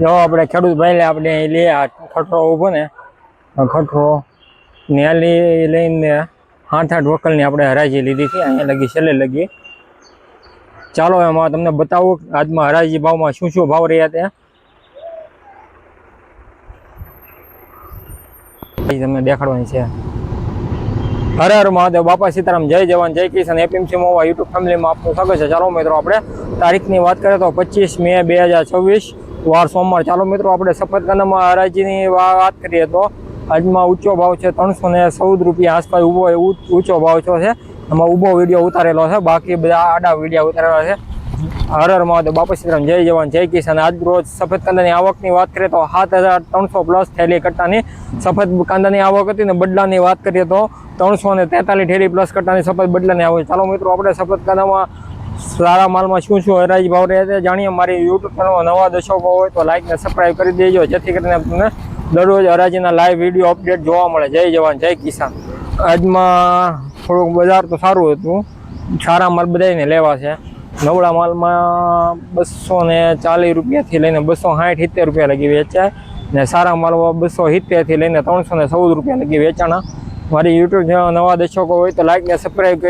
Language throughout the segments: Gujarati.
જો આપણે ખેડૂત ભાઈને આપણે લે આ ખટરો ઊભો ને ખટરો ન્યાલી લઈને 8 વકલની આપણે હરાજી લીધી છે અહીંયા લગી છેલ્લે લગી। ચાલો એમાં તમને બતાવું આજમાં હરાજી ભાવમાં શું શું ભાવ રહ્યા ત્યાં તમને દેખાડવાની છે। હર હર મહાદેવ, બાપા સીતારામ, જય જવાન જય કિસાન, એપીએમસી મોવા યુટ્યુબ ફેમિલીમાં આપનું સ્વાગત છે। ચાલો મિત્રો આપણે તારીખની વાત કરીએ તો 25 મે 2024 વાર સોમવાર। ચાલો મિત્રો આપણે સફેદકાંદામાં હરાજીની વાત કરીએ તો આજમાં ઊંચો ભાવ છે 314 રૂપિયા આસપાસ ઊંચો ભાવ છે। એમાં ઊભો વિડીયો ઉતારેલો છે, બાકી બધા આડા વિડીયો ઉતારેલા છે। હર હર મહાદેવ, બાપા સીતારામ, જય જવાન જય કિસાન। આજ રોજ સફેદ કાંદાની આવકની વાત કરીએ તો 7300 પ્લસ થેલી કટ્ટાની સફેદ કાંદાની આવક હતી ને બદલાની વાત કરીએ તો 343 થેલી પ્લસ કટ્ટાની સફેદ બદલાની આવક। ચાલો મિત્રો આપણે સફેદ કાંદામાં સારા માલમાં શું શું હરાજી ભાવ રહ્યા છે જાણીએ। મારી યુટ્યુબ ચેનલમાં નવા દર્શકો હોય તો લાઈક ને સબસ્ક્રાઈબ કરી દેજો, જેથી કરીને તમને દરરોજ હરાજીના લાઈવ વિડીયો અપડેટ જોવા મળે। જય જવાન જય કિસાન। આજમાં થોડુંક બજાર તો સારું હતું, સારા માલ બધાને લેવા છે। નવડા માલમાં 240 રૂપિયાથી લઈને 260-70 રૂપિયા લગી વેચાય ને સારા માલમાં 270થી લઈને 314 રૂપિયા લગી વેચાણા। મારી યુટ્યુબ ચેનલ નવા દર્શકો હોય તો લાઈક ને સબસ્ક્રાઈબ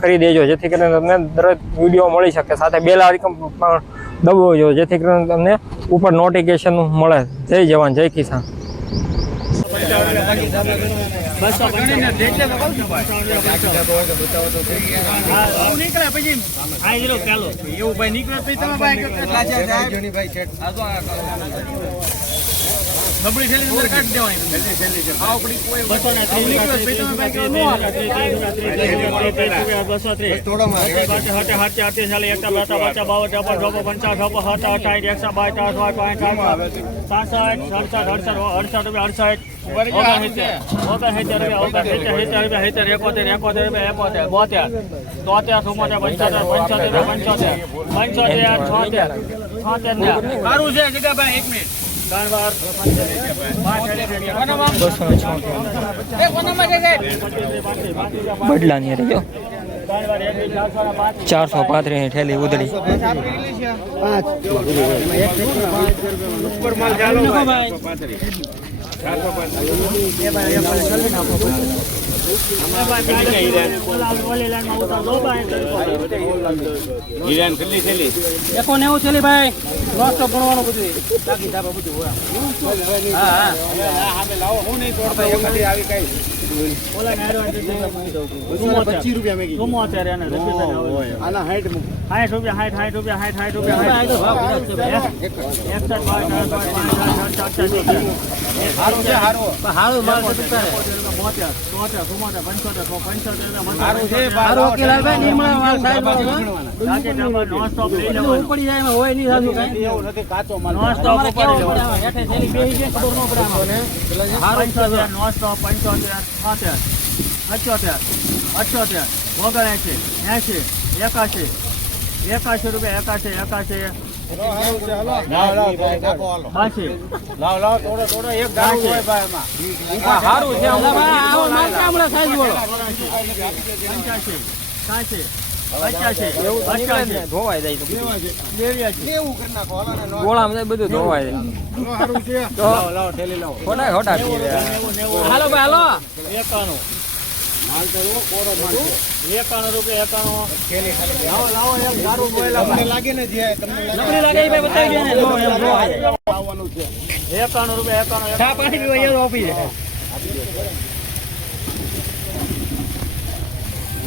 કરી દેજો, જેથી કરીને તમને દરેક વિડીયો મળી શકે। સાથે બેલ આઇકન પણ દબાવજો, જેથી કરીને તમને ઉપર નોટિફિકેશન મળે। જય જવાન જય કિસાન। નબળી થેલી નંબર કાઢી દેવાની આવ પડી કોઈ 230 થોડો માં હટે હટે હટે ચાલે એકતા બાટા બાટા 52 55 બદલાની રહી 435 થેલી ઉધડી ભાઈ નોસ્ટોપ ભણવાનું બધું બાકી ધાબા બધું હોય। હા લાવો હું નહીં તોડતો આવી કઈ ઓલા નાડવા 25 રૂપિયા મેગી ગમો અત્યારે આને આના 60 રૂપિયા 60 રૂપિયા હારું છે હારું માલ છે તારે 75 છે હારું કે લાવે નીમણા માલ સાહેબ નોસ્ટોપ લઈ લેવાનો ઉપડી જાય હોય નહીં સાજુ કઈ એવું નથી કાચો માલ નોસ્ટોપ ઉપર લેવાનો હેઠે થેલી બેહી જાય ખબર ન પડે આને હારું છે નોસ્ટોપ 75 78 79 81 રૂપિયા 81 લાવ થોડો એક દારૂ હોય ભાઈ એમાં હારું છે આવો મારકામડા સાઈઝ વાળો 85 ધોવાઈ જાય તો કેવું કરી નાખો ગોળામાં બધું ધોવાઈ જાય હારું છે લાવ ઠેલી લાવો હોટા હાલો ભાઈ હાલો 91 માલ તો કોરો માલ છે 91 રૂપિયા 91 લાવો એમ દારૂ બોયલા તમને લાગે ને જે તમને લાગે ભાઈ બતાવી દે ને જો એમ જો આવવાનું છે 91 રૂપિયા 91 ચા પાણી પીવા એવો આપી દે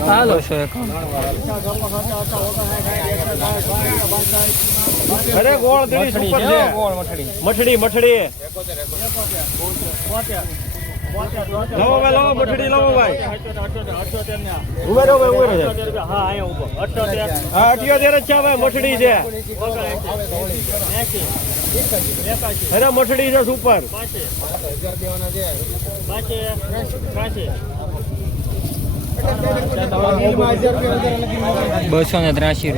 હાલો અરે ગોળ દડી સુપર છે ગોળ મઠડી લાવો ભાઈ લાવો મઠડી લાવો ભાઈ ઉભે રહો ભાઈ હા અહીંયા ઉભો 78 હા 78 જ છે ભાઈ મઠડી છે અરે મઠડી છે સુપર 283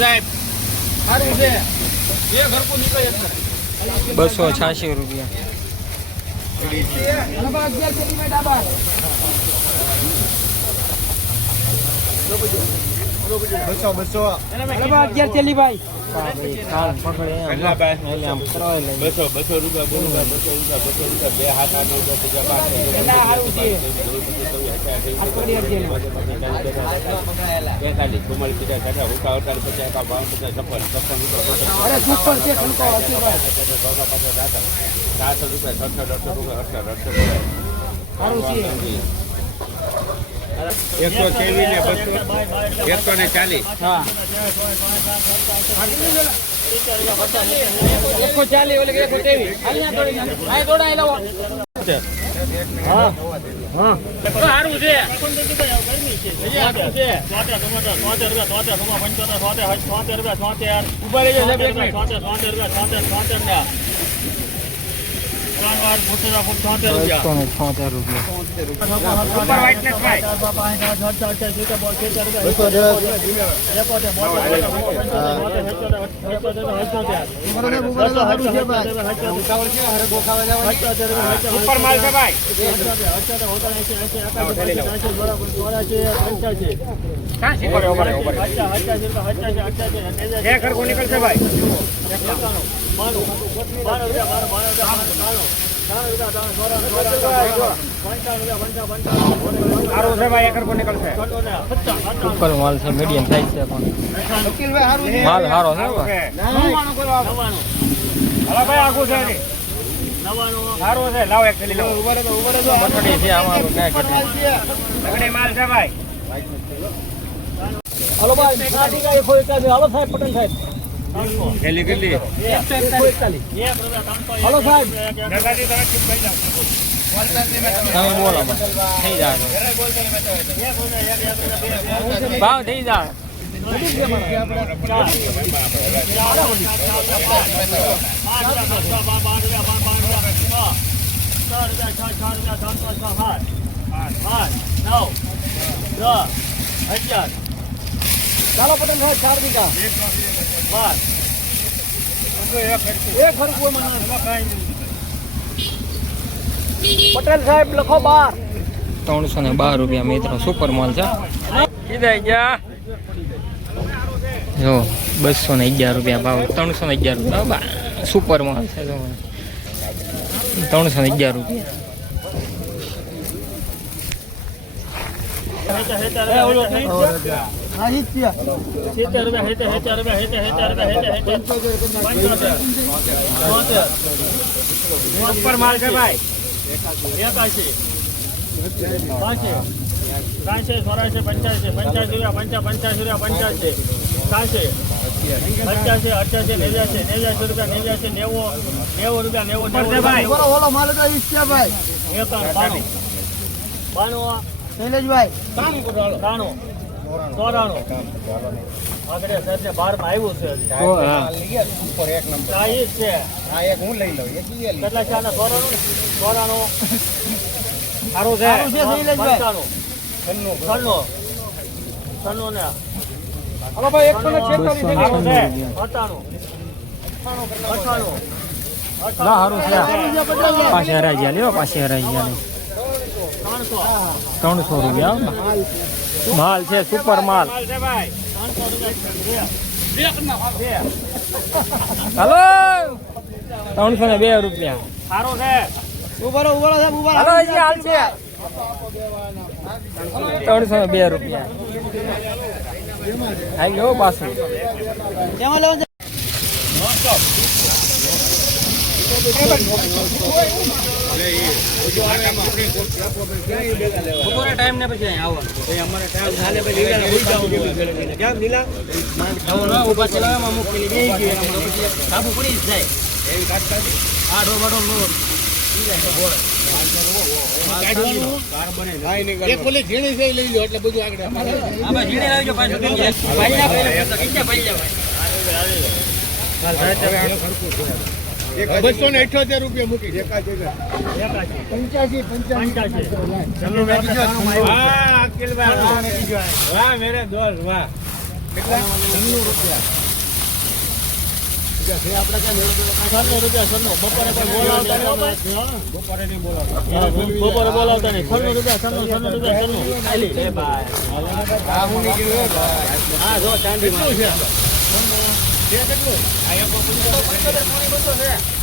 સાહેબ ₹286 રૂપિયા. બસો 11 ચેલી ભાઈ ખાલ પકડે એમ. એટલે આમ કરાવી લઈએ. 200 રૂપિયા 200 બે હાથ આને સારું છે આ કોડી અરજી 45 કુમારી પીડા કાઢા હુકા 50 કા 52 56 અરે સુપર છે ખણકો અરજી ભાઈ 400 રૂપિયા 600 રૂપિયા સારું છે 140 ને 140 હા 140 ઓલે 123 અહીંયા થોડી આ થોડા આઈ લાવો હા હા સારું છે ઉભા રહેજો સાહેબ એક મિનિટ ઉપર માલ છે ભાઈ નીકળશે ભાઈ સારું છે ભાઈ 1 કરોડ નીકળશે ઉપર માલ છે, મીડિયમ સાઈઝ છે પણ માલ સારો છે. હાલો ભાઈ આગું છે સારું છે લાવો એક થેલી લાવો મઠડી છે આમાં લગડે માલ છે ભાઈ હાલો ભાઈ સાડી ગાય કોઈ કાઢી હાલો સાહેબ પટેલ સાહેબ થેલી કેટલી હાલો સાહેબ નગાજી તમે ચૂપ કરી જાવ તમે બોલો મને. થઈ જાય ભાવ થઈ જાય. ચાલો પટેલ સાહેબ 4 વીઘા એક હરકું પટેલ સાહેબ લખો 12 ₹312 રૂપિયા મિત્રો, સુપર માલ છે. કીધા ગયા જો 211 રૂપિયા ભાવ. 311 રૂપિયા સુપર માલ છે. 311 રૂપિયા. ઉપર માલ છે ભાઈ 85 85 85 85 ઓલો માલ તો ઈચ્છા ભાઈ 92 શૈલેષભાઈ 93 94 આગળ સર 12 માં આવ્યું છે તો હા ઉપર એક નંબર આ ઈ છે આ એક હું લઈ લઉં એક ઈ લઈ કેટલા છે આના 94 સારું છે શૈલેષભાઈ 96 ને હાલો ભાઈ 146 ના સારું છે. પાછી હરાઈ ગયા લ્યો, પાછી હરાઈ ગયા. 300 રૂપિયા માલ છે, સુપર માલ. છે ભાઈ હાલો 302 રૂપિયા. સારું છે ઉભરો હાલો હજી હાલ છે 302 રૂપિયા. આવી ગયો પાછું. એમાં લેવા ટાઈમ ને પછી આવવાનું અમારે ટાઈમ ચાલે પછી કેમ લીલા ઉભા ચલાવવામાં મુકેલી બે ગયો કાબુ પડી જાય એવી કાઢ આડો બડો નો એક પોલી ઝીણી છે લઈ લો એટલે બધું આગળ આમાં ઝીણી લાવજો પાછું ભાઈલા ભાઈલા 278 રૂપિયા મૂકી 85 વાહ અકિલભાઈ વાહ મેરે દોસ્ત વાહ કેટલા 90 રૂપિયા બપોરે બોલાવતા નહીં 96 રૂપિયા 96 હા જો ચાંદી છે કેટલું આ એક 98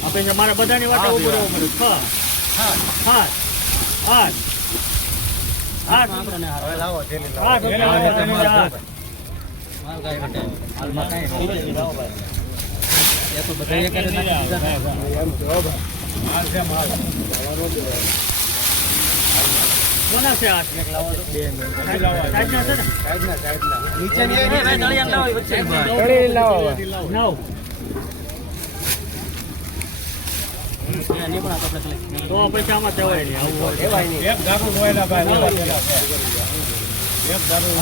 સારું છે મારે બધાની વાટે ઉભું રહેવું પડે 9 તો પછી આમાં તેવાય નહીં એક ગાગું ગોયલા ભાઈ એક દારૂ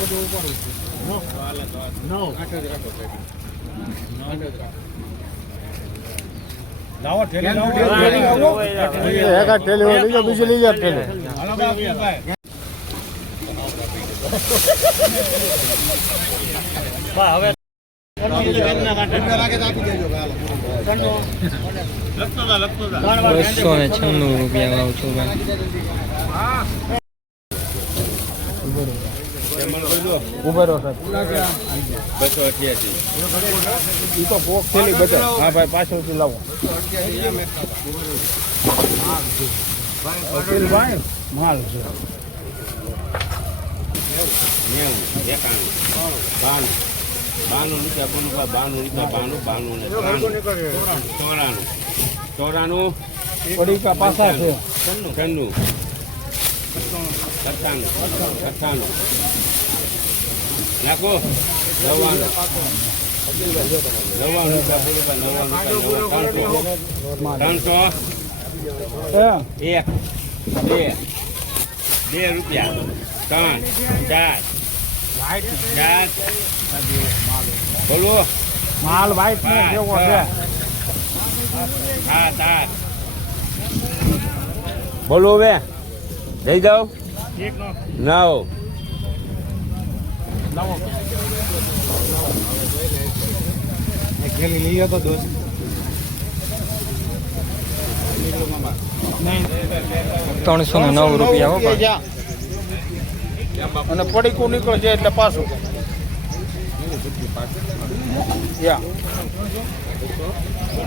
બધું ઉપર 9 લાવો ઠેલી લાવો બીજી લઈ જા ઠેલી હાલો ભાઈ બા હવે 296 રૂપિયા ભાવ છું ભાઈ ઉભો રહો સાહેબ 288 ઈ તો પોક થેલી બધા હા ભાઈ પાછળથી લાવો ભાઈ માલ છે 92 પડીકા પાછા છે 97 નાખો 2 રૂપિયા 3 4 બોલો માલ વાઈટ ને કેવો છે હા તાર બોલો હવે જઈ જાઓ 9 ખેલી લઈએ તો દોસ્ત 309 રૂપિયા હો અને પડીકું નીકળે છે એટલે પાછું